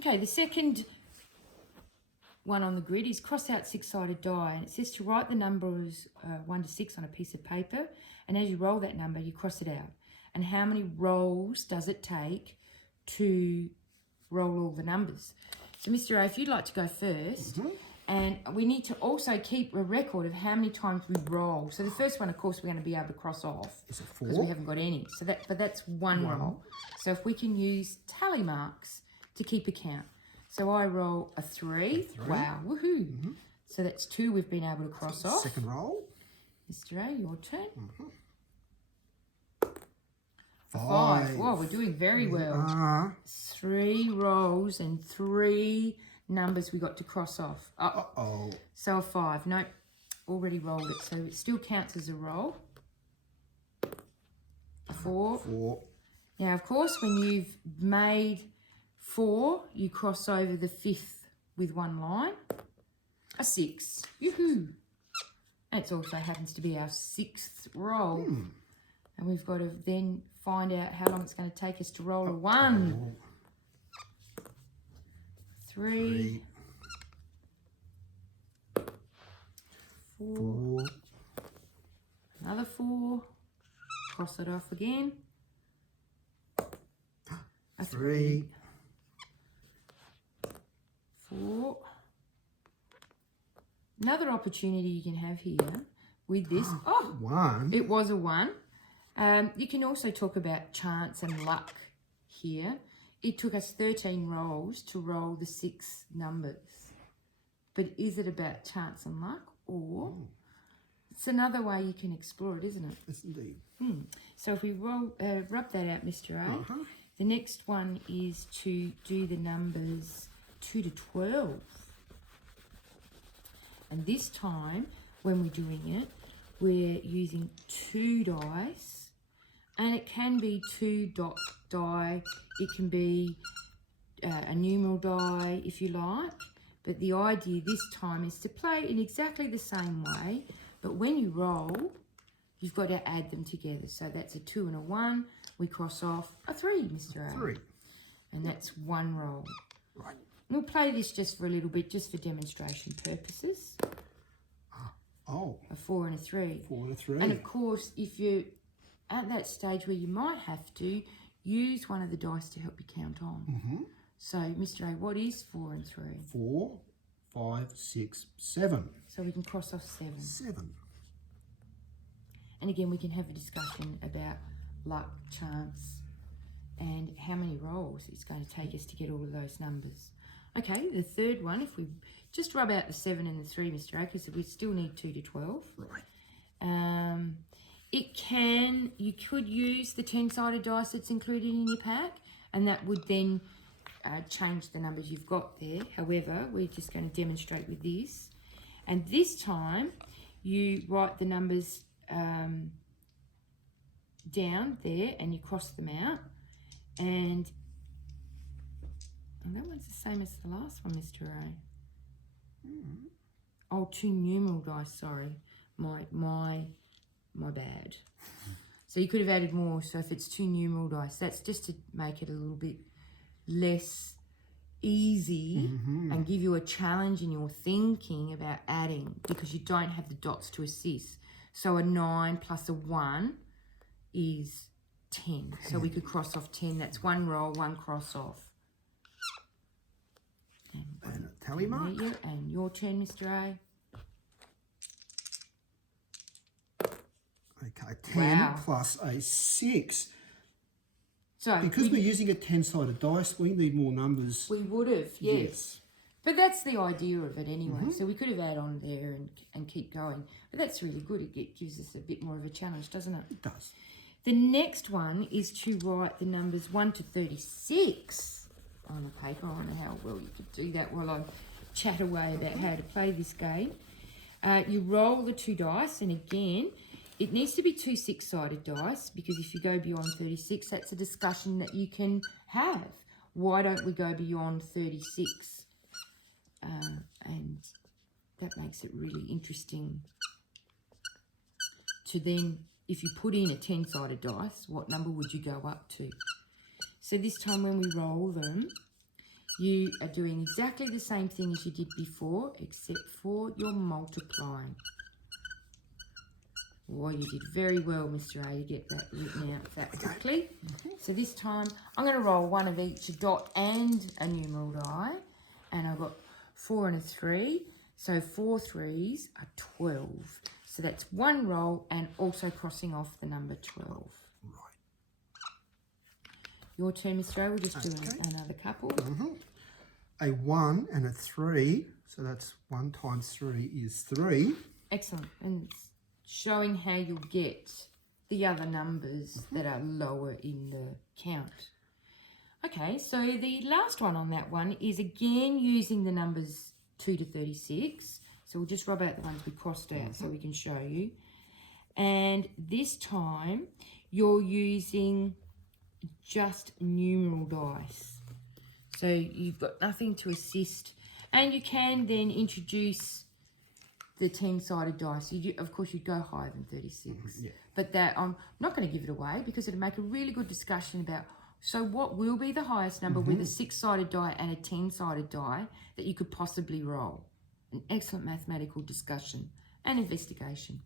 Okay, the second one on the grid is cross out six-sided die, and it says to write the numbers 1 to 6 on a piece of paper, and as you roll that number, you cross it out. And how many rolls does it take to roll all the numbers? So, Mr. A, if you'd like to go first, and we need to also keep a record of how many times we roll. So the first one, of course, we're going to be able to cross off. Is it 4? Because we haven't got any. So but that's one roll. So if we can use tally marks to keep a count. So I roll a 3. Wow, woohoo. So that's 2 we've been able to cross off. Second roll. Mr. A, your turn. 5. Wow, we're doing very well. 3 rolls and 3 numbers we got to cross off. Uh-oh. So a 5. Nope, already rolled it. So it still counts as a roll. A 4. 4. Now, of course, when you've made 4, you cross over the 5th with one line. A 6. Yoo-hoo. It also happens to be our 6th roll. And we've got to then find out how long it's going to take us to roll a 1. 3. 4. Another 4. Cross it off again. A 3. 4. Another opportunity you can have here with this. 1. It was a 1. You can also talk about chance and luck here. It took us 13 rolls to roll the 6 numbers. But is it about chance and luck, or it's another way you can explore it, isn't it? Yes, indeed. So if we rub that out, Mr. A, the next one is to do the numbers 2 to 12. And this time, when we're doing it, we're using 2 dice. And it can be 2 dot die. It can be a numeral die, if you like. But the idea this time is to play in exactly the same way. But when you roll, you've got to add them together. So that's a 2 and a 1. We cross off a 3, Mr. A. 3. And that's 1 roll. Right. We'll play this just for a little bit, just for demonstration purposes. Oh. A 4 and a 3. 4 and a 3. And of course, if you're at that stage where you might have to, use one of the dice to help you count on. So, Mr. A, what is 4 and 3? 4, 5, 6, 7. So we can cross off 7. 7. And again, we can have a discussion about luck, chance, and how many rolls it's going to take us to get all of those numbers. Okay, the third one, if we just rub out the 7 and the 3, Mr. A, because we still need 2 to 12. Right. You could use the 10-sided dice that's included in your pack, and that would then change the numbers you've got there. However, we're just going to demonstrate with this. And this time, you write the numbers down there and you cross them out. And that one's the same as the last one, Mr. A. Oh, 2 numeral dice, sorry. My bad. So you could have added more. So if it's 2 numeral dice, that's just to make it a little bit less easy and give you a challenge in your thinking about adding, because you don't have the dots to assist. So a 9 plus a 1 is 10. So we could cross off 10. That's 1 roll, 1 cross off. And a tally mark. And your turn, Mr. A. Okay, 10 plus a 6. So because we're using a 10-sided dice, we need more numbers. We would have, yes. But that's the idea of it anyway. So we could have added on there and keep going. But that's really good. It gives us a bit more of a challenge, doesn't it? It does. The next one is to write the numbers 1 to 36 on the paper. I don't know how well you could do that while I chat away about how to play this game. You roll the 2 dice, and again, it needs to be 2 6-sided dice, because if you go beyond 36, that's a discussion that you can have. Why don't we go beyond 36? And that makes it really interesting to then, if you put in a 10-sided dice, what number would you go up to? So this time when we roll them, You are doing exactly the same thing as you did before, except for you're multiplying. Well, you did very well, Mr. A, to get that written out that quickly. So this time, I'm going to roll one of each, a dot and a numeral die. And I've got 4 and a 3. So 4 3s are 12. So that's one roll and also crossing off the number 12. Right. Your turn, Mr. A. We'll just do another couple. A 1 and a 3. So that's 1 times 3 is 3. Excellent. And showing how you'll get the other numbers that are lower in the count. Okay, so the last one on that one is again using the numbers 2 to 36. So we'll just rub out the ones we crossed out so we can show you. And this time you're using just numeral dice. So you've got nothing to assist. And you can then introduce the 10-sided dice. Of course, you'd go higher than 36. Yeah. But that I'm not going to give it away because it'll make a really good discussion about, so what will be the highest number with a 6-sided die and a 10-sided die that you could possibly roll? An excellent mathematical discussion and investigation.